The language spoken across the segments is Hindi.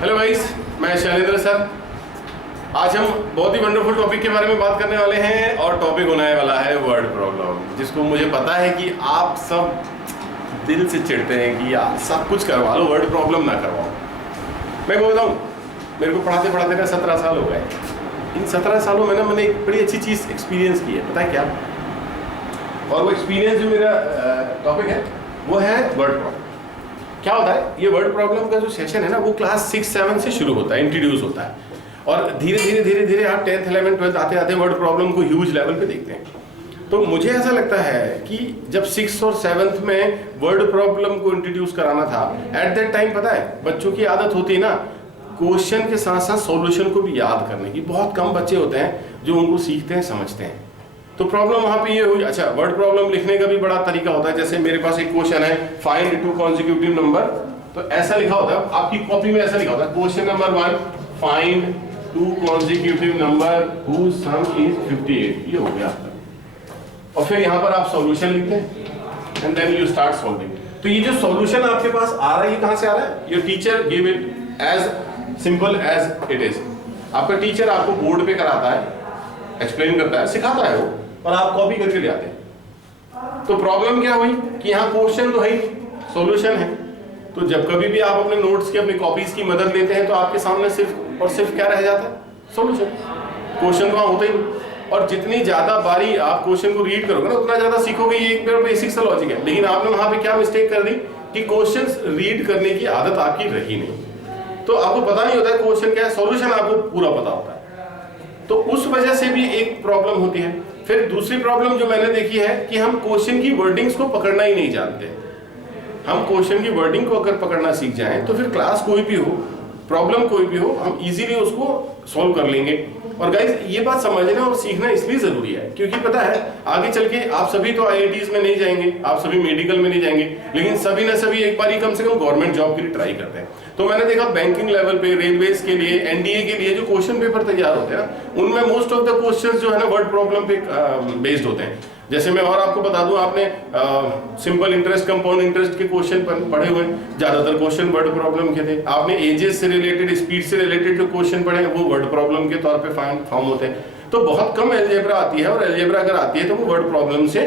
हेलो गाइस, मैं शैलेंद्र सर। आज हम बहुत ही वंडरफुल टॉपिक के बारे में बात करने वाले हैं और टॉपिक होने वाला है वर्ड प्रॉब्लम, जिसको मुझे पता है कि आप सब दिल से चिढ़ते हैं कि यार सब कुछ करवा लो, वर्ड प्रॉब्लम ना करवाओ। मैं बताऊँ, मेरे को पढ़ाते पढ़ाते ना 17 साल हो गए। इन 17 सालों में ना मैंने एक बड़ी अच्छी चीज़ एक्सपीरियंस की है, पता है क्या? और वो एक्सपीरियंस जो मेरा टॉपिक है वो है वर्ड प्रॉब्लम। क्या होता है, ये वर्ड प्रॉब्लम का जो सेशन है ना वो क्लास 6-7 से शुरू होता है, इंट्रोड्यूस होता है, और धीरे धीरे आप 10th 11th 12th आते आते वर्ड प्रॉब्लम को ह्यूज लेवल पे देखते हैं। तो मुझे ऐसा लगता है कि जब 6th और 7th में वर्ड प्रॉब्लम को इंट्रोड्यूस कराना था, एट दैट टाइम पता है बच्चों की आदत होती है ना क्वेश्चन के साथ साथ सॉल्यूशन को भी याद करने की। बहुत कम बच्चे होते हैं जो उनको सीखते हैं, समझते हैं। तो प्रॉब्लम वहाँ पे ये हुई। अच्छा, वर्ड प्रॉब्लम लिखने का भी बड़ा तरीका होता है। जैसे मेरे पास एक क्वेश्चन है, फाइंड 2 कॉन्जिक्यूटिव नंबर, तो ऐसा लिखा होता है, आपकी कॉपी में ऐसा लिखा होता है, question number 1 find 2 consecutive number whose sum is 58। ये हो गया। और फिर यहाँ पर आप सॉल्यूशन लिखते हैं and then you start solving. तो ये जो सॉल्यूशन आपके पास आ रहा है, ये कहाँ से आ रहा है? Your teacher give it as simple as it is. आपका टीचर आपको बोर्ड पे कराता है, एक्सप्लेन करता है, सिखाता है वो, और आप कॉपी करके ले आते हैं। तो प्रॉब्लम क्या हुई कि यहाँ क्वेश्चन तो है ही, सॉल्यूशन है। तो जब कभी भी आप अपने नोट्स की, अपनी कॉपीज की मदद लेते हैं तो आपके सामने सिर्फ और सिर्फ क्या रह जाता है? सॉल्यूशन। क्वेश्चन तो वहाँ होता ही नहीं। और जितनी ज्यादा बारी आप क्वेश्चन को रीड करोगे ना उतना ज्यादा सीखोगे। ये एक बेसिक सा लॉजिक है। लेकिन आपने वहां पे क्या मिस्टेक कर दी कि क्वेश्चंस रीड करने की आदत आपकी रही नहीं। तो आपको पता नहीं होता है क्वेश्चन क्या है, सॉल्यूशन आपको पूरा पता होता है। तो उस वजह से भी एक प्रॉब्लम होती है। फिर दूसरी प्रॉब्लम जो मैंने देखी है कि हम क्वेश्चन की वर्डिंग्स को पकड़ना ही नहीं जानते। हम क्वेश्चन की वर्डिंग को अगर पकड़ना सीख जाएं तो फिर क्लास कोई भी हो, प्रॉब्लम कोई भी हो, हम इजीली उसको सॉल्व कर लेंगे। और गाइस, ये बात समझना और सीखना इसलिए जरूरी है क्योंकि पता है आगे चल के आप सभी तो IITs में नहीं जाएंगे, आप सभी मेडिकल में नहीं जाएंगे, लेकिन सभी ना सभी एक बार ही कम से कम गवर्नमेंट जॉब के लिए ट्राई करते हैं। तो मैंने देखा बैंकिंग लेवल पे, रेलवेज के लिए, NDA के लिए जो क्वेश्चन पेपर तैयार होते हैं उनमें मोस्ट ऑफ द क्वेश्चंस जो है ना वर्ड प्रॉब्लम पे बेस्ड होते हैं। जैसे मैं और आपको बता दूं, आपने सिंपल इंटरेस्ट, कंपाउंड इंटरेस्ट के क्वेश्चन पढ़े हुए हैं, ज्यादातर क्वेश्चन वर्ड प्रॉब्लम के थे। आपने एजेस से रिलेटेड, स्पीड से रिलेटेड जो क्वेश्चन पढ़े हैं वो वर्ड प्रॉब्लम के तौर पे फॉर्म होते हैं। तो बहुत कम अलजेब्रा आती है, और अलजेब्रा अगर आती है तो वो वर्ड प्रॉब्लम से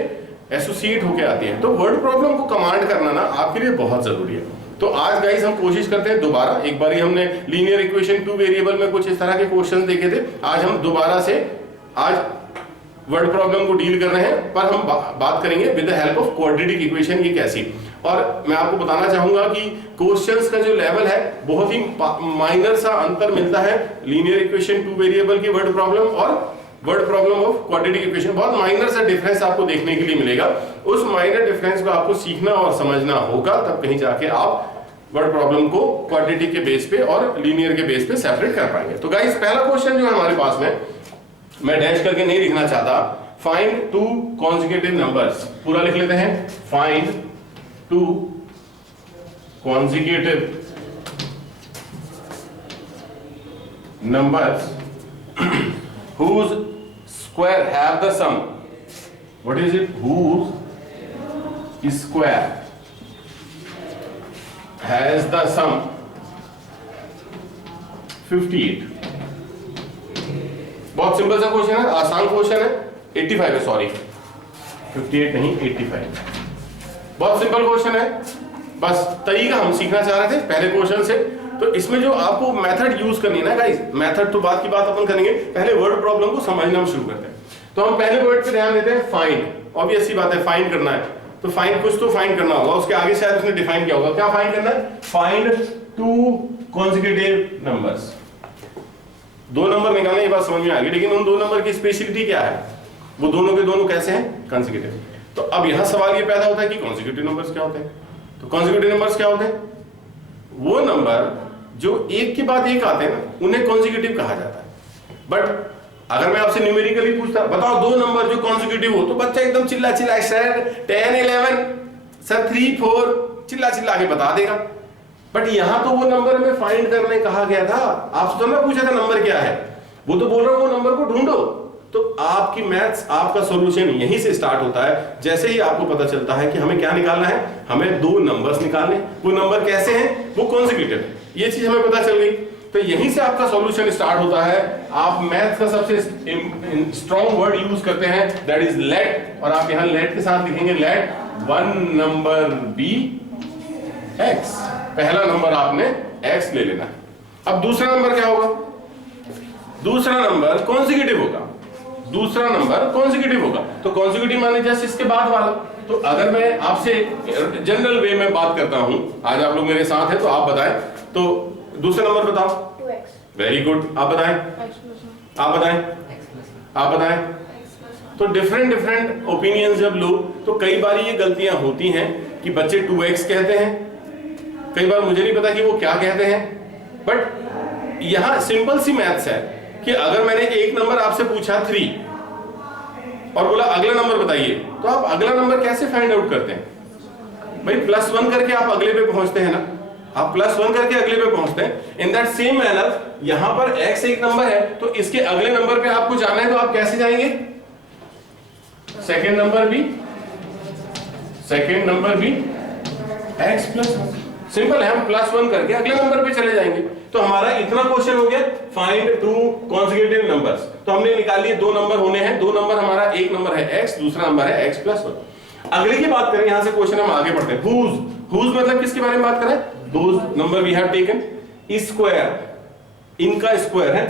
एसोसिएट होकर आती है। तो वर्ड प्रॉब्लम को कमांड करना ना आपके लिए बहुत जरूरी है। तो आज गाइस हम कोशिश करते हैं दोबारा, एक बार हमने लीनियर इक्वेशन 2 वेरिएबल में कुछ इस तरह के क्वेश्चन देखे थे, आज हम दोबारा से आज वर्ड प्रॉब्लम को डील कर रहे हैं, पर हम बात करेंगे with the help of quadratic equation की कैसी। और मैं आपको बताना चाहूंगा कि क्वेश्चंस का जो लेवल है बहुत ही माइनर सा अंतर मिलता है लीनियर इक्वेशन 2 वेरिएबल की वर्ड प्रॉब्लम और word problem of quadratic equation. बहुत माइनर सा डिफरेंस आपको देखने के लिए मिलेगा। उस माइनर डिफरेंस को आपको सीखना और समझना होगा, तब कहीं जाके आप वर्ड प्रॉब्लम को क्वाड्रेटिक के बेस पे और लीनियर के बेस पे सेपरेट कर पाएंगे। तो गाइस, पहला क्वेश्चन जो है हमारे पास में, मैं डैश करके नहीं लिखना चाहता, फाइंड 2 कॉन्जिक्यूटिव नंबर्स। पूरा लिख लेते हैं, find 2 consecutive numbers whose square have the sum. What is it? Whose square has the sum 58. बहुत सिंपल सा क्वेश्चन है, आसान क्वेश्चन है। 85 है, सॉरी 58 नहीं 85। बहुत सिंपल क्वेश्चन है, बस तरीका हम सीखना चाह रहे थे पहले क्वेश्चन से। तो इसमें जो आपको मेथड यूज करनी है ना गाइस, मेथड तो बात की बात अपन करेंगे, पहले वर्ड प्रॉब्लम को समझना हम शुरू करते हैं। तो हम पहले वर्ड पे ध्यान देते हैं, फाइंड। ऑब्वियस सी बात है, फाइंड करना है तो फाइंड, कुछ तो फाइंड करना होगा। उसके आगे शायद उसने डिफाइन किया होगा, क्या फाइंड करना है? Find 2 consecutive numbers. 2 नंबर निकालने, ये बात समझ में आ गई, लेकिन उन 2 नंबर की स्पेशलिटी क्या है? वो दोनों के दोनों कैसे हैं? कॉन्जिक्यूटिव। तो अब यहां सवाल ये पैदा होता है कि कॉन्जिक्यूटिव नंबर्स क्या होते हैं? तो कॉन्जिक्यूटिव नंबर्स क्या होते हैं? वो नंबर जो एक के बाद एक आते हैं ना, उन्हें कॉन्जिक्यूटिव कहा जाता है। बट अगर मैं आपसे न्यूमेरिकली पूछता, बताओ 2 नंबर जो कॉन्जिक्यूटिव हो, तो बच्चा एकदम चिल्ला चिल्ला सर 10 11 सर 3 4 चिल्ला चिल्ला के बता देगा। बट यहां तो वो नंबर में फाइंड करने कहा गया था। आपसे तो मैं पूछा था नंबर क्या है, वो तो बोल रहा हूं वो नंबर को ढूंढो। तो आपकी मैथ्स, आपका सॉल्यूशन यहीं से स्टार्ट होता है। जैसे ही आपको पता चलता है कि हमें क्या निकालना है, हमें 2 नंबर्स निकालने। वो नंबर कैसे हैं? वो कॉन्जिक्यूटिव है। ये चीज हमें पता चल गई। तो यहीं से आपका सॉल्यूशन स्टार्ट होता है। आप मैथ का सबसे स्ट्रॉन्ग वर्ड यूज करते हैं, दैट इज लेट, और आप यहां लेट के साथ लिखेंगे let one number be x. पहला नंबर आपने एक्स ले लेना। अब दूसरा नंबर क्या होगा? दूसरा नंबर कॉन्सेक्यूटिव होगा। दूसरा नंबर कॉन्सेक्यूटिव होगा, तो कॉन्सेक्यूटिव माने जस्ट इसके बाद वाला। तो अगर मैं आपसे जनरल वे में बात करता हूं, आज आप लोग मेरे साथ हैं तो आप बताएं, तो दूसरा नंबर बताओ। 2x। वेरी गुड, आप बताएं। आप बताएं। आप बताएं। तो डिफरेंट ओपिनियन जब लो तो कई बार ये गलतियां होती हैं कि बच्चे 2x कहते हैं, कई बार मुझे नहीं पता कि वो क्या कहते हैं। बट यहां सिंपल सी मैथ्स है कि अगर मैंने एक नंबर आपसे पूछा 3 और बोला अगला नंबर बताइए, तो आप अगला नंबर कैसे फाइंड आउट करते हैं? भाई +1 करके आप अगले पे पहुंचते हैं ना, आप +1 करके अगले पे पहुंचते हैं। इन दैट सेम मैनर यहां पर x एक नंबर है, तो इसके अगले नंबर पे आपको जाना है, तो आप कैसे जाएंगे? सेकेंड नंबर भी x +1। सिंपल है, हम +1 करके अगले नंबर पे चले जाएंगे। तो हमारा इतना क्वेश्चन हो गया, फाइंड टू कॉन्सेक्यूटिव नंबर्स। तो हमने निकाल लिए 2 नंबर होने हैं, 2 नंबर हमारा, एक नंबर है x, दूसरा नंबर है x +1। अगले की बात करें, यहां से क्वेश्चन हम आगे बढ़ते हैं। whose मतलब किसके बारे में बात कर रहे हैं? Those number we have taken. Square, इनका स्क्वायर है,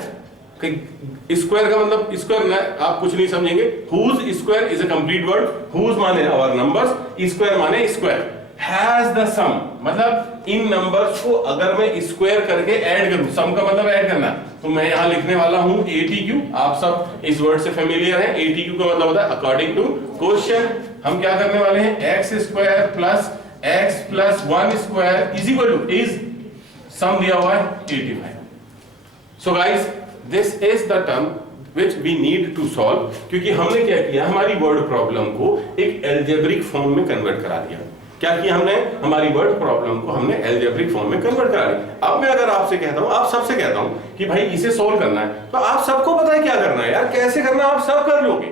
स्क्वायर का मतलब स्क्वायर ना, आप कुछ नहीं समझेंगे। whose square is a complete word. whose माने आवर नंबर्स, स्क्वायर माने स्क्वायर। हैज द सम मतलब इन नंबर्स को अगर मैं स्क्वायर करके ऐड करूं, सम का मतलब ऐड करना, तो मैं यहां लिखने वाला हूं ATQ। आप सब इस वर्ड से फेमिलियर हैं। ATQ का मतलब होता है अकॉर्डिंग टू क्वेश्चन। हम क्या करने वाले हैं? x² plus x plus 1 square is equal to, is sum दिया हुआ है 85। So guys this is the term which we need to solve, क्योंकि हमने क्या किया, हमारी वर्ड प्रॉब्लम को एक एल्जेब्रिक फॉर्म में कन्वर्ट करा दिया। क्या किया हमने? हमारी वर्ड प्रॉब्लम को हमने एल्जेब्रिक फॉर्म में कन्वर्ट करा दिया। अब मैं अगर आपसे कहता हूं, आप सबसे कहता हूं कि भाई इसे सोल्व करना है, तो आप सबको पता है क्या करना है यार, कैसे करना है, आप सब कर लोगे।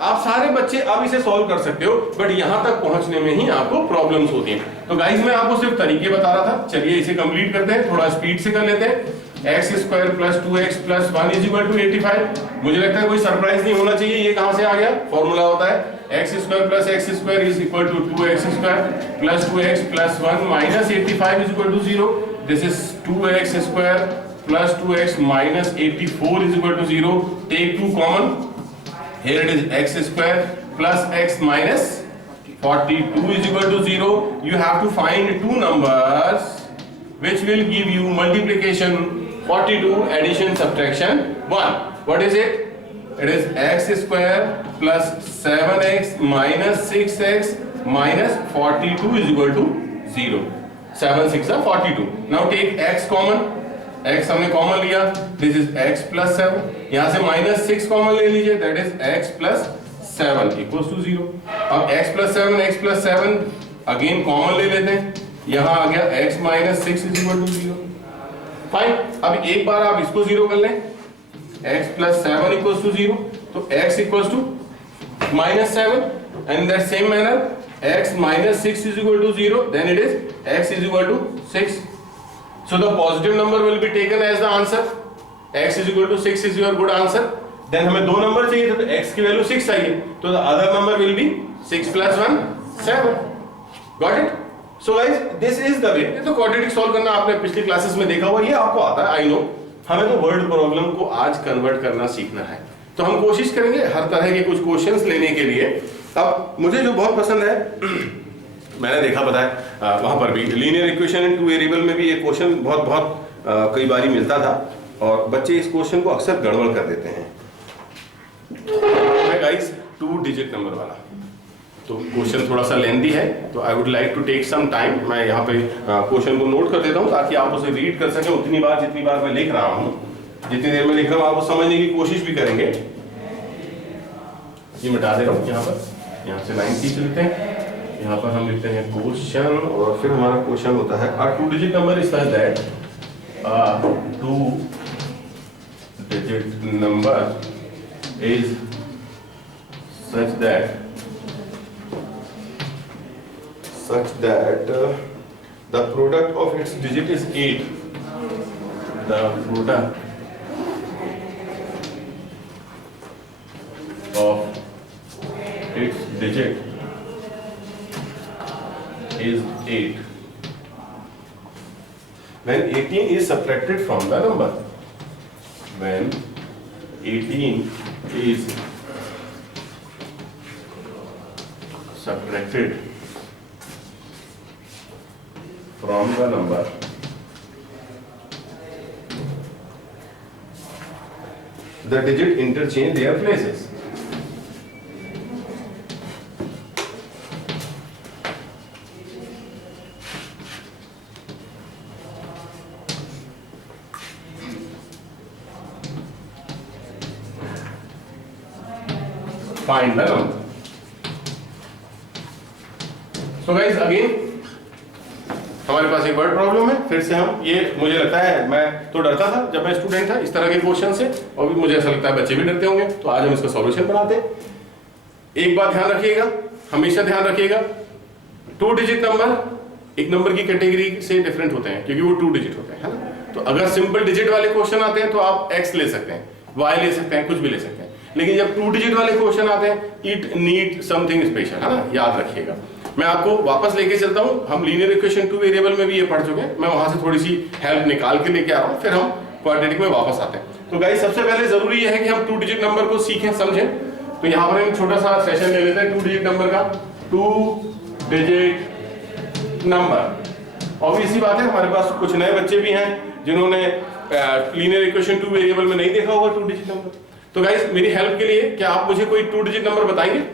आप सारे बच्चे अब इसे सॉल्व कर सकते हो, बट यहां तक पहुंचने में ही आपको प्रॉब्लम्स होती हैं। तो गाइस मैं आपको सिर्फ तरीके बता रहा था, चलिए इसे कंप्लीट करते हैं, थोड़ा स्पीड से कर लेते हैं। x² plus 2x plus 1 is equal to 85। मुझे लगता है कोई सरप्राइज नहीं होना चाहिए, ये कहां से आ गया? फॉर्मूला होता है x² plus x² is equal to 2x² plus 2x plus 1 minus 85 is equal to 0। This is 2x² plus 2x minus 84 is equal to 0। Take 2 common, here it is x² plus x minus 42 is equal to 0. You have to find two numbers which will give you multiplication 42 addition subtraction 1. What is it? It is x² plus 7x minus 6x minus 42 is equal to 0. 7 6 are 42. Now take x common. x हमने कॉमन लिया, दिस इज x प्लस 7, यहां से -6 कॉमन ले लीजिए, that is x plus 7 equals to 0। अब x प्लस 7 अगेन कॉमन ले लेते हैं, यहां आ गया x minus 6 is equal to 0। Fine, अब एक बार आप इसको 0 कर लें, x प्लस 7 इक्वल्स टू 0, तो x equals to -7 and that same manner x minus 6 is equal to 0, then it is x is equal to 6। So the positive number will be taken as the answer. X is equal to 6 is your good answer. Then हमें 2 नंबर चाहिए थे, तो x की वैल्यू 6 चाहिए, तो the other number will be 6 plus 1 7. Got it? So guys, this is the way. ये तो quadratic solve करना आपने पिछली क्लासेस में देखा हुआ, ये आपको आता है, I know. हमें तो वर्ड प्रॉब्लम को आज कन्वर्ट करना सीखना है, तो हम कोशिश करेंगे हर तरह के कुछ क्वेश्चंस लेने के लिए। अब मुझे जो बहुत पसंद है, मैंने देखा पता है वहां पर भी लीनियर इक्वेशन इन 2 वेरिएबल में भी ये क्वेश्चन बहुत कई बारी मिलता था, और बच्चे इस क्वेश्चन को अक्सर गड़बड़ कर देते हैं। गाइस 2 डिजिट नंबर वाला, तो क्वेश्चन थोड़ा सा लेंथी है, तो I would like to take some time. मैं यहाँ पे क्वेश्चन को नोट कर देता हूँ ताकि आप उसे रीड कर सकें उतनी बार जितनी बार मैं लिख रहा हूँ। जितनी देर में लिख रहा हूँ आप समझने की कोशिश भी करेंगे। ये मिटा दे रहा हूँ, यहाँ से लाइन खींच लेते हैं, यहाँ पर हम लिखते हैं क्वेश्चन, और फिर हमारा क्वेश्चन होता है a 2 digit number is such that a 2 digit number is such that the product of its digit is 8 the product of its digit is 8 when 18 is subtracted from the number. When 18 is subtracted from the number, the digit interchange their places. Find the number. So guys, again हमारे पास एक वर्ड प्रॉब्लम है। फिर से हम ये, मुझे लगता है मैं तो डरता था जब मैं स्टूडेंट था इस तरह के क्वेश्चन से, और भी मुझे ऐसा लगता है बच्चे भी डरते होंगे। तो आज हम इसका सॉल्यूशन बनाते हैं। एक बात ध्यान रखिएगा, हमेशा ध्यान रखिएगा, 2 डिजिट नंबर एक नंबर की कैटेगरी से डिफरेंट होते हैं क्योंकि वो 2 डिजिट होते हैं, है ना। तो अगर सिंपल डिजिट वाले क्वेश्चन आते हैं तो आप x ले सकते हैं, y ले सकते हैं, कुछ भी ले सकते हैं। लेकिन जब 2 डिजिट वाले क्वेश्चन आते हैं, इट नीड समथिंग स्पेशल, है ना, याद रखिएगा। मैं आपको वापस लेके चलता हूं। हम लीनियर इक्वेशन 2 वेरिएबल में भी ये पढ़ चुके हैं। मैं वहां से थोड़ी सी हेल्प निकाल के लेके आ रहा हूं, फिर हम क्वाड्रेटिक में वापस आते हैं। तो गाइस, सबसे पहले जरूरी ये है कि हम 2 डिजिट नंबर को सीखें, समझें। तो यहाँ पर हम छोटा सा सेशन ले लेते हैं 2 डिजिट नंबर का। 2 डिजिट नंबर, ऑब्वियस सी बात है, हमारे पास कुछ नए बच्चे भी हैं जिन्होंने लीनियर इक्वेशन 2 वेरिएबल में नहीं देखा होगा 2 डिजिट नंबर। तो गाइस, मेरी हेल्प के लिए क्या आप मुझे कोई 2 डिजिट नंबर बताएंगे?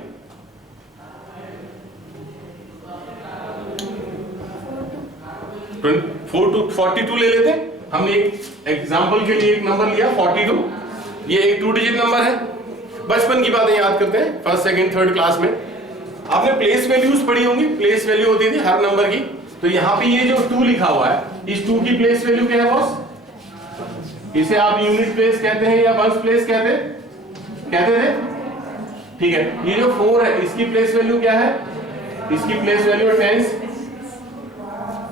4 to 42 ले लेते हैं। हमने एक एग्जांपल के लिए एक नंबर लिया 42। ये एक 2 डिजिट नंबर है। बचपन की बातें याद करते हैं, फर्स्ट सेकंड थर्ड क्लास में आपने प्लेस वैल्यूज पढ़ी होंगी। प्लेस वैल्यू होती थी हर नंबर की। तो यहाँ पे ये जो 2 लिखा हुआ है, इस 2 की प्लेस वैल्यू क्या है बॉस? इसे आप यूनिट प्लेस कहते हैं या वंस प्लेस कहते थे, ठीक है। ये जो 4 है, इसकी प्लेस वैल्यू क्या है? इसकी प्लेस वैल्यू है टेंस,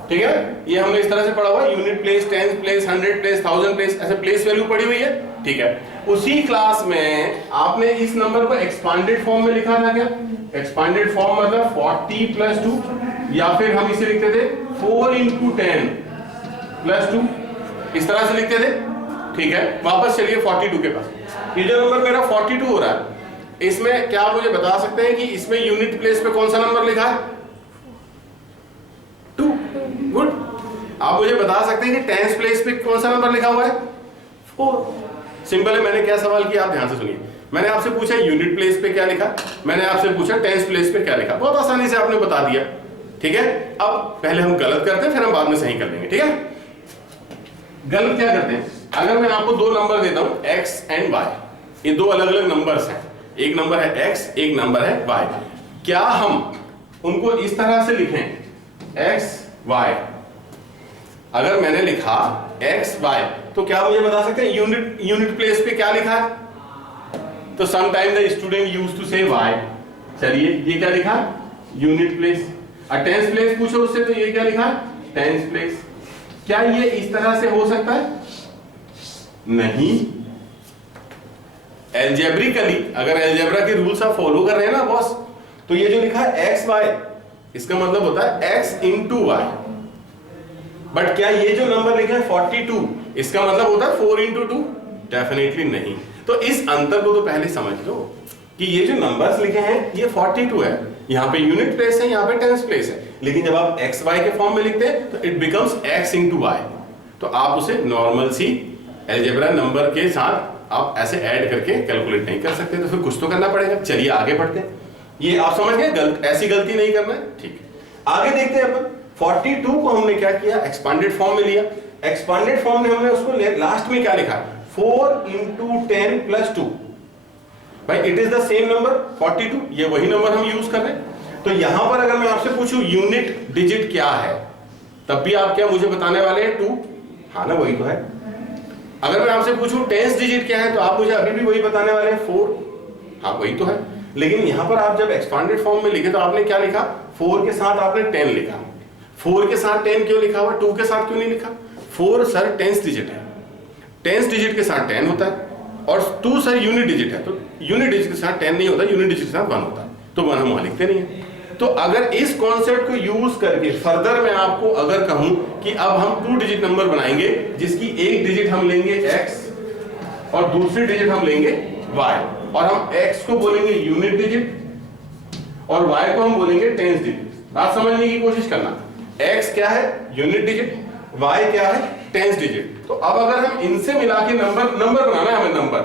ठीक है। ये हमने इस तरह से पढ़ा हुआ है, unit place, tens place, 100 place, 1000 place, ऐसे प्लेस वैल्यू पढ़ी हुई है, ठीक है। उसी क्लास में आपने इस नंबर को एक्सपांडेड फॉर्म में लिखा था क्या? एक्सपांडेड फॉर्म मतलब 40 + 2, या फिर हम इसे लिखते थे 4 × 10 + 2, इस तरह से लिखते थे, ठीक है। वापस चलिए 42 के पास। ये जो नंबर मेरा 42 हो रहा है, इसमें क्या आप मुझे बता सकते हैं कि इसमें यूनिट प्लेस पे कौन सा नंबर लिखा है? 2। गुड। आप मुझे बता सकते हैं कि टेंस प्लेस पे कौन सा नंबर लिखा हुआ है? 4। सिंपल है। मैंने क्या सवाल किया, आप ध्यान से सुनिए। मैंने आपसे पूछा यूनिट प्लेस पे क्या लिखा, मैंने आपसे पूछा टेंस प्लेस पे क्या लिखा। बहुत आसानी से आपने बता दिया, ठीक है। अब पहले हम गलत करते हैं, फिर हम बाद में सही कर लेंगे, ठीक है। गलत क्या करते हैं? अगर मैं आपको 2 नंबर देता हूं x एंड y, ये 2 अलग अलग नंबर्स हैं। एक नंबर है x, एक नंबर है y। क्या हम उनको इस तरह से लिखें x y? अगर मैंने लिखा x y, तो क्या मुझे बता सकते हैं यूनिट प्लेस पे क्या लिखा है? तो sometime the student used to say y। चलिए, ये क्या लिखा? Unit place. और टेंस प्लेस पूछो उससे, तो ये क्या लिखा? Tens place. क्या ये इस तरह से हो सकता है? नहीं। एल्जेब्रिकली, अगर एल्जेब्रा के रूल्स आप फॉलो कर रहे हैं ना बॉस, तो ये जो लिखा है x y, इसका मतलब होता है x × y। बट क्या ये जो नंबर लिखा है 42, इसका मतलब होता है 4 × 2? डेफिनेटली नहीं। तो इस अंतर को तो पहले समझ लो कि ये जो नंबर्स लिखे हैं ये 42 है, यहाँ पे यूनिट प्लेस है, यहाँ पे टेंस प्लेस है। लेकिन जब आप x y के फॉर्म में लिखते हैं तो इट बिकम्स x × y। तो आप उसे नॉर्मल सी अलजेब्रा नंबर के साथ आप ऐसे ऐड करके कैलकुलेट नहीं कर सकते, तो फिर कुछ तो करना पड़ेगा। चलिए आगे बढ़ते हैं। ये आप समझ गए, ऐसी गलती नहीं करना है, ठीक है। आगे देखते हैं अपन। 42 को हमने क्या किया? एक्सपांडेड फॉर्म में लिया। एक्सपांडेड फॉर्म में हमने उसको लास्ट में क्या लिखा? 4 × 10 + 2। भाई, it is the same number 42, ये वही नंबर हम यूज कर रहे हैं। तो यहां पर अगर मैं आपसे पूछूं यूनिट डिजिट क्या है, तब भी आप क्या मुझे बताने वाले हैं? 2। हाँ ना, वही तो है। अगर मैं आपसे पूछूं टेंस डिजिट क्या है, तो आप मुझे अभी भी वही बताने वाले हैं, 4। हाँ, वही तो है। लेकिन यहां पर आप जब एक्सपांडेड फॉर्म में लिखे तो आपने क्या लिखा? 4 के साथ आपने 10 लिखा। 4 के साथ 10 क्यों लिखा हुआ? 2 के साथ क्यों नहीं लिखा? 4 सर टेंस डिजिट है, टेंस डिजिट के साथ 10 होता है, और 2 सर यूनिट डिजिट है, तो यूनिट डिजिट के साथ 10 नहीं होता, यूनिट डिजिट के साथ 1 होता है, तो 1 हम वहां लिखते नहीं है। तो अगर इस कॉन्सेप्ट को यूज करके फर्दर मैं आपको अगर कहूं कि अब हम 2 डिजिट नंबर बनाएंगे जिसकी एक डिजिट हम लेंगे x और दूसरी डिजिट हम लेंगे y, और हम x को बोलेंगे यूनिट डिजिट और y को हम बोलेंगे टेंस डिजिट। आप समझने की कोशिश करना, x क्या है यूनिट डिजिट, y क्या है टेंस डिजिट। तो अब अगर हम इनसे मिला के नंबर बनाना है हमें नंबर,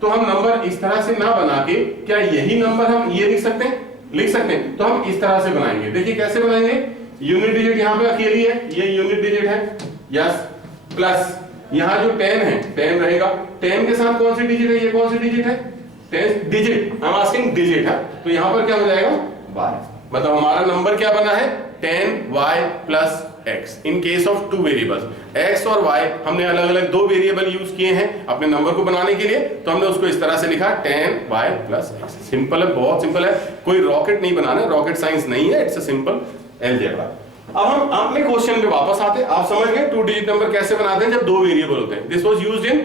तो हम नंबर इस तरह से ना बना के क्या यही नंबर हम ये लिख सकते हैं, तो हम इस तरह से बनाएंगे। देखिए कैसे बनाएंगे, यूनिट डिजिट यहाँ पे अकेली है, ये यूनिट डिजिट है, यस, प्लस यहाँ जो 10 है 10 रहेगा, 10 के साथ कौन सी डिजिट है, ये कौन सी डिजिट है, 10 digit, I am asking digit है, तो यहाँ पर क्या हो जाएगा y, मतलब हमारा नंबर क्या बना है 10y plus x in case of 2 variables. x और y हमने अलग अलग 2 वेरिएबल यूज किए हैं अपने नंबर को बनाने के लिए, तो हमने उसको इस तरह से लिखा 10y प्लस x। सिंपल है, बहुत सिंपल है, कोई रॉकेट नहीं बनाना, रॉकेट साइंस नहीं है, इट्स अ सिंपल अलजेब्रा। अब हम अपने क्वेश्चन पे वापस आते हैं। आप समझ गए 2 डिजिट नंबर कैसे बनाते हैं जब 2 वेरिएबल होते हैं। This was used in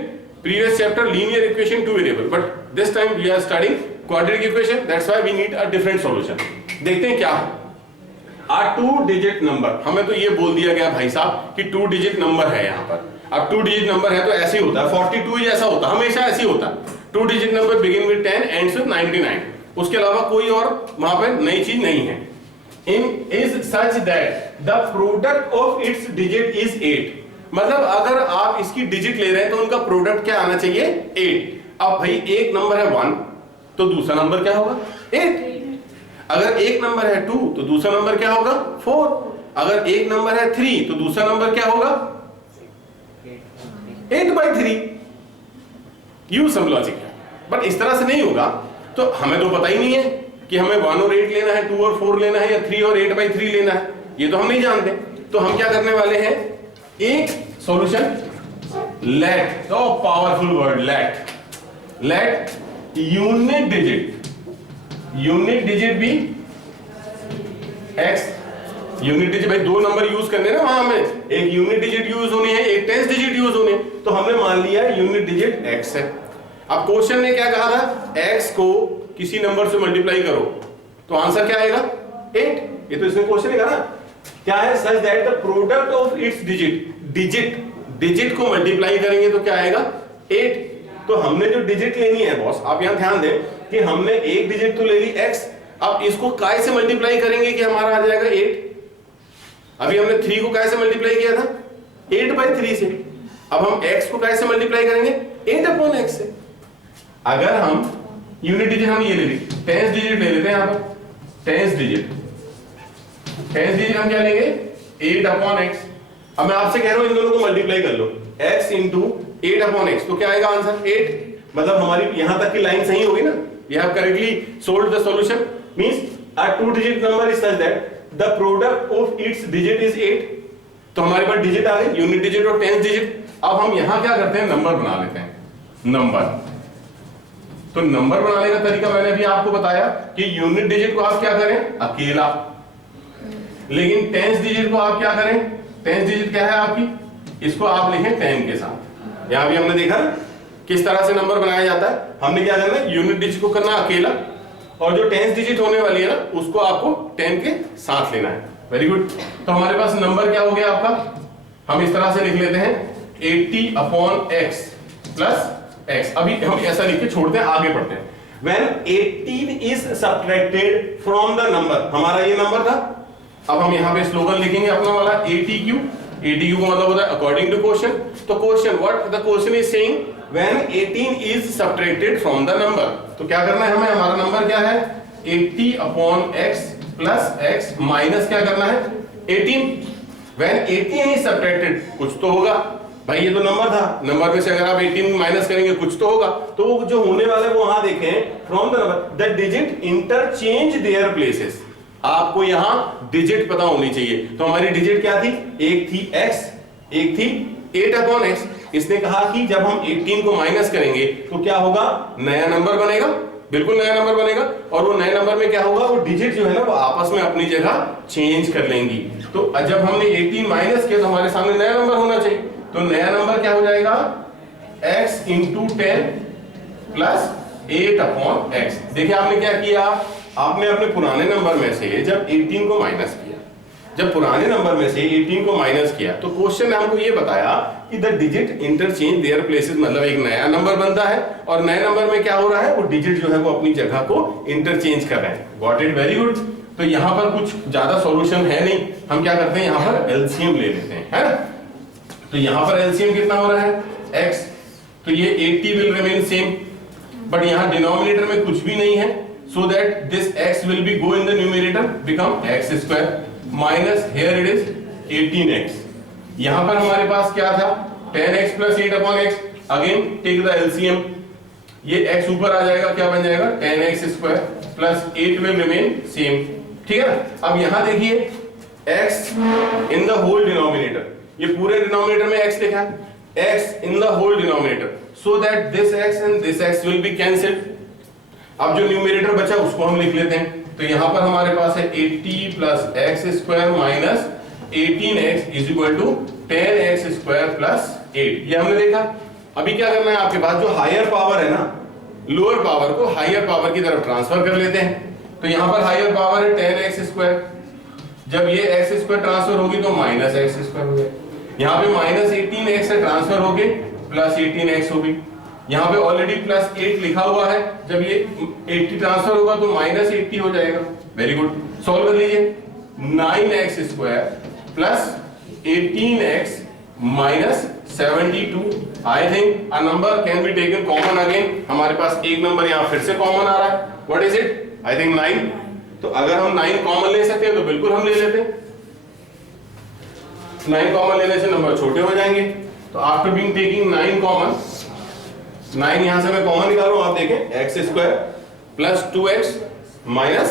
previous chapter linear equation 2 variable, but this time we are studying quadratic equation, that's why we need a different solution. देखते हैं क्या है। आ 2 डिजिट नंबर, हमें तो ये बोल दिया गया भाई साहब कि 2 डिजिट नंबर है यहाँ पर। अब 2 डिजिट नंबर है तो ऐसे ही होता है, 42 ही ऐसा होता है, हमेशा ऐसे ही होता है। 2 digit number begin with 10 ends with 99, उसके अलावा कोई और वहां पर नई चीज नहीं है। N is such that the product of its digit is 8, मतलब अगर आप इसकी डिजिट ले रहे हैं तो उनका प्रोडक्ट क्या आना चाहिए 8। अब भाई एक नंबर है 1 तो दूसरा नंबर क्या होगा 8, अगर एक नंबर है 2 तो दूसरा नंबर क्या होगा 4, अगर एक नंबर है 3 तो दूसरा नंबर क्या होगा 8/3। यू सम लॉजिक है, बट इस तरह से नहीं होगा। तो हमें तो पता ही नहीं है कि हमें 1 और 8 लेना है, 2 और 4 लेना है, या 3 और 8/3 लेना है, ये तो हम नहीं जानते। तो हम क्या करने वाले हैं, एक सॉल्यूशन लेट, तो powerful word let unit digit भी x, यूनिट डिजिट भाई 2 नंबर यूज करने ना वहां में, एक यूनिट डिजिट यूज होनी है, एक टेंस डिजिट यूज होनी है, तो हमने मान लिया यूनिट डिजिट x है। अब क्वेश्चन ने क्या कहा था, x को किसी नंबर से मल्टीप्लाई करो तो आंसर क्या आएगा 8। ये तो इसमें क्वेश्चन है ना, क्या है, सच that the product of its digit को मल्टीप्लाई करेंगे तो क्या आएगा 8। तो हमने जो डिजिट लेनी है बॉस, आप यहां ध्यान दें कि हमने एक डिजिट तो ले ली x, अब इसको काय से मल्टीप्लाई करेंगे कि हमारा आ जाएगा 8। अभी हमने 3 को काय से मल्टीप्लाई किया था 8/3 से, अब हम x को काय से मल्टीप्लाई करेंगे 8/x से। अगर हम यूनिट डिजिट हम ये ले ली, टेंस डिजिट ले लेते हैं यहां पर, टेंस डिजिट हम क्या लेंगे 8/x। अब मैं आपसे कह रहा हूं इन दोनों को मल्टीप्लाई कर लो, x इंटू 8/x, तो क्या आएगा आंसर 8। मतलब हमारी यहां तक की लाइन सही होगी ना, we have correctly solved the solution, means a 2 digit number is such that the product of its digit is 8। तो हमारे पास डिजिट आ गई, यूनिट डिजिट और टेंस डिजिट। अब हम यहां क्या करते हैं, नंबर बना लेते हैं, नंबर। तो नंबर बनाने का तरीका मैंने अभी आपको बताया कि यूनिट डिजिट को आप क्या करें अकेला, लेकिन टेंस डिजिट को आप क्या करें, टेंस डिजिट क्या है आपकी, इसको आप लिखें 10 के साथ। यहां भी हमने देखा किस तरह से नंबर बनाया जाता है। हमने क्या करना है, यूनिट डिजिट को करना अकेला, और जो टेंस डिजिट होने वाली है ना उसको आपको 10 के साथ लेना है। Very good. तो हमारे पास नंबर क्या हो गया आपका, हम इस तरह से लिख लेते हैं 80/x प्लस x। अभी हम ऐसा लिख के छोड़ते हैं, आगे पढ़ते हैं। When 18 is subtracted from the number, हमारा ये नंबर था। अब हम यहाँ पे स्लोगन लिखेंगे अपना वाला ATQ का मतलब होता है अकॉर्डिंग टू क्वेश्चन। तो question, what the question is saying, when 18 is subtracted from the number, तो क्या करना है हमें, हमारा नंबर क्या है 80/x प्लस x माइनस क्या करना है 18। व्हेन 18 इज सब्ट्रैक्टेड, कुछ तो होगा भाई, ये तो नंबर था, नंबर में से अगर आप 18 माइनस करेंगे कुछ तो होगा, तो वो जो होने वाला है वो वहां देखें from the number, the digit interchange their places. आपको यहां डिजिट पता होनी चाहिए। तो हमारी डिजिट क्या थी, एक थी x, एक थी 8/x। इसने कहा कि जब हम 18 को माइनस करेंगे तो क्या होगा, नया नंबर बनेगा, बिल्कुल नया नंबर बनेगा, और वो नए नंबर में क्या होगा, वो डिजिट जो है ना वो आपस में अपनी जगह चेंज कर लेंगी। तो जब हमने 18 माइनस किया तो हमारे सामने नया नंबर होना चाहिए, तो नया नंबर क्या हो जाएगा x into 10 plus 8 upon x। देखिए आपने क्या किया, आपने अपने पुराने नंबर में से जब 18 को माइनस किया, जब पुराने नंबर में से 18 को माइनस किया तो क्वेश्चन ने हमको ये बताया कि the digit interchange their places, मतलब एक नया नंबर बनता है और नए नंबर में क्या हो रहा है, वो डिजिट जो है वो अपनी जगह को इंटरचेंज कर रहे हैं। Got it, very good. तो यहाँ पर कुछ ज्यादा सॉल्यूशन है नहीं, हम क्या करते हैं यहाँ पर एलसीएम ले लेते हैं, है ना। तो यहाँ पर एलसीएम कितना हो रहा है, x, तो ये 80 विल रिमेन सेम, बट यहाँ डिनोमिनेटर में कुछ भी नहीं है, so that this x will be go in the numerator become x square minus here it is 18x। यहाँ पर हमारे पास क्या था, 10x plus 8 upon x, again take the LCM, ये x ऊपर आ जाएगा, क्या बन जाएगा 10x square plus 8 will remain same, ठीक है ना। अब यहाँ देखिए x in the whole denominator, ये पूरे डिनोमिनेटर में x लिखा है, x in the whole denominator, so that this x and this x will be cancelled। अब जो न्यूमरेटर बचा उसको हम लिख लेते हैं, तो यहाँ पर हमारे पास है 80 plus x square minus 18x is equal to 10x square plus 8, ये हमने देखा। अभी क्या करना है, आपके पास जो हायर पावर है ना, लोअर पावर को हायर पावर की तरफ ट्रांसफर कर लेते हैं। तो यहाँ पर हायर पावर है 10x स्क्वायर, जब ये x स्क्वायर ट्रांसफर होगी तो माइनस एक्स स्क्वायर हो गया, यहाँ पे माइनस 18x से ट्रांसफर होके प्लस 18x होगी, यहाँ पे ऑलरेडी प्लस 8 लिखा हुआ है, जब ये 80 ट्रांसफर होगा तो माइनस 80 हो जाएगा। वेरी गुड, सॉल्व कर लीजिए। 9x square plus 18x minus 72, I think a number can be taken common again, हमारे पास एक नंबर यहाँ फिर से कॉमन आ रहा है, what is it, I think 9। तो अगर हम 9 कॉमन ले सकते हैं तो बिल्कुल हम ले लेते हैं, 9 कॉमन लेने से नंबर छोटे हो जाएंगे। तो आफ्टर बीइंग टेकिंग 9 कॉमन, 9 यहां से मैं कॉमन निकालूं, आप देखें x square plus 2x minus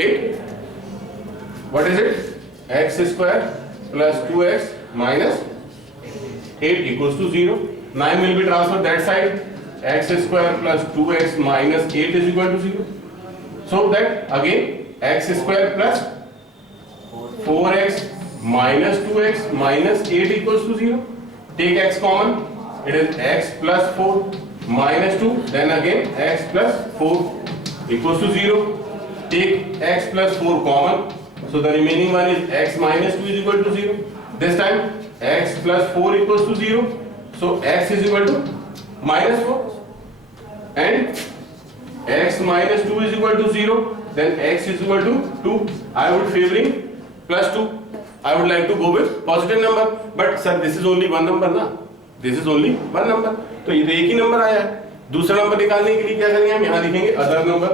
8, what is it, x square plus 2x minus 8 equals to 0। 9 will be transferred that side, x square plus 2x minus 8 is equal to 0, so that again x square plus 4x minus 2x minus 8 equals to 0, take x common, it is x plus 4 minus 2, then again x plus 4 equals to 0, take x plus 4 common, so the remaining one is x minus 2 is equal to 0, this time x plus 4 equals to 0, so x is equal to minus 4 and x minus 2 is equal to 0, then x is equal to 2, I would favoring plus 2, I would like to go with positive number, but sir this is only one number na, this is only one number, तो ये तो एक ही नंबर आया है। दूसरा नंबर निकालने के लिए क्या करेंगे, हम यहाँ लिखेंगे अदर नंबर।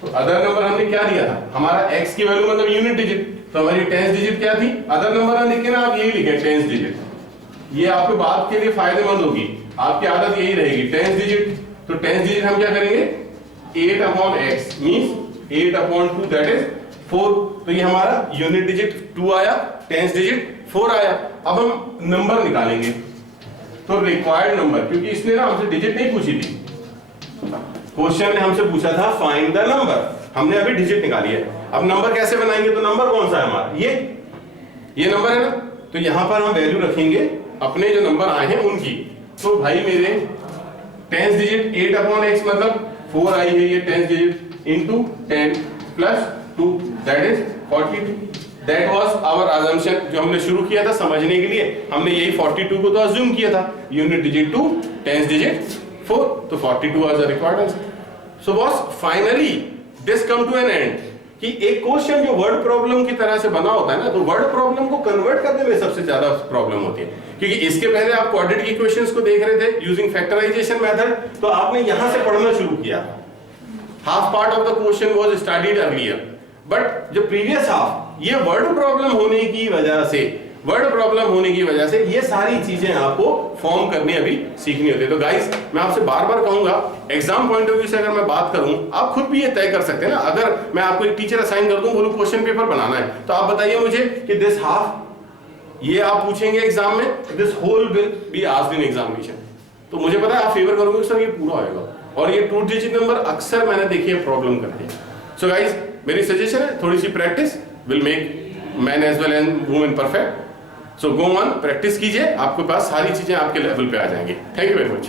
तो अदर नंबर हमने क्या लिया था, हमारा x की वैल्यू मतलब यूनिट डिजिट, तो हमारी 10th डिजिट क्या थी, अदर नंबर ना लिखे ना, आप यही लिखें 10th डिजिट। ये आपके बात के लिए फायदेमंद होगी, आपकी आदत यही रहेगी 10th डिजिट। तो 10th डिजिट हम क्या करेंगे, 8 upon x means 8 upon 2 that is 4, तो ये हमारा यूनिट डिजिट 2 आया, 10th डिजिट 4 आया। अब हम नंबर निकालेंगे, तो रिक्वायर्ड नंबर, क्योंकि इसने ना हमसे डिजिट नहीं पूछी थी, क्वेश्चन ने हमसे पूछा था फाइंड द नंबर, हमने अभी डिजिट निकाली है। अब नंबर कैसे बनाएंगे, तो नंबर कौन सा है हमारा, ये नंबर है ना, तो यहां पर हम वैल्यू रखेंगे अपने जो नंबर आए हैं उनकी। तो भाई मेरे 10th डिजिट 8 अपॉन x मतलब 4 आई है, ये 10th digit into 10 plus 2 that is 42, that was our assumption, जो हमने शुरू किया था समझने के लिए, हमने यही 42 को तो अज्यूम किया था, यूनिट डिजिट 2 10th डिजिट 4, तो 42 was the required answer. So boss finally this come to an end, कि एक क्वेश्चन जो वर्ड प्रॉब्लम की तरह से बना होता है ना, तो वर्ड प्रॉब्लम को कन्वर्ट करने में सबसे ज्यादा प्रॉब्लम होती है, क्योंकि इसके पहले आप क्वाड्रेटिक इक्वेशंस को देख रहे थे यूजिंग फैक्टराइजेशन मेथड, तो आपने यहां से पढ़ना शुरू किया, half part of the question was studied earlier, but जो प्रीवियस हाफ, ये वर्ड प्रॉब्लम होने की वजह से ये सारी चीजें आपको फॉर्म करनी अभी सीखनी होती है। तो गाइस मैं आपसे बार बार कहूंगा, एग्जाम पॉइंट ऑफ व्यू से अगर मैं बात करूं, आप खुद भी ये तय कर सकते हैं ना, अगर मैं आपको एक टीचर असाइन कर दूं, बोलूं क्वेश्चन पेपर बनाना है, तो आप बताइए मुझे कि दिस हाफ ये आप पूछेंगे एग्जाम में, this whole will be asked in examination, तो मुझे पता है आप फेवर करोगे सर ये पूरा होगा, और ये 2 डिजिट नंबर अक्सर मैंने देखी है प्रॉब्लम करते हैं। सो गाइस मेरी सजेशन है, थोड़ी सी practice will make man as well and women perfect. So go on, practice कीजिए, आपके पास सारी चीजें आपके लेवल पे आ जाएंगी। Thank you very much.